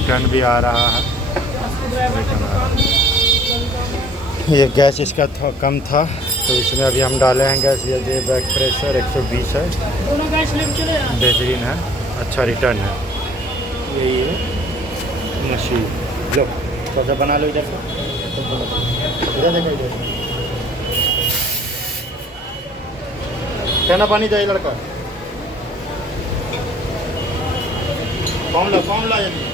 Return भी आ रहा है। ये गैस इसका कम था तो इसमें अभी हम डाले हैं गैस। ये जो बैक प्रेशर 120 है, बेहतरीन है, अच्छा रिटर्न है। यही है मशीन। लो थोड़ा बना लो इधर से, इधर देखो, इधर कहना पानी दे लड़का, कौन ला जल्दी।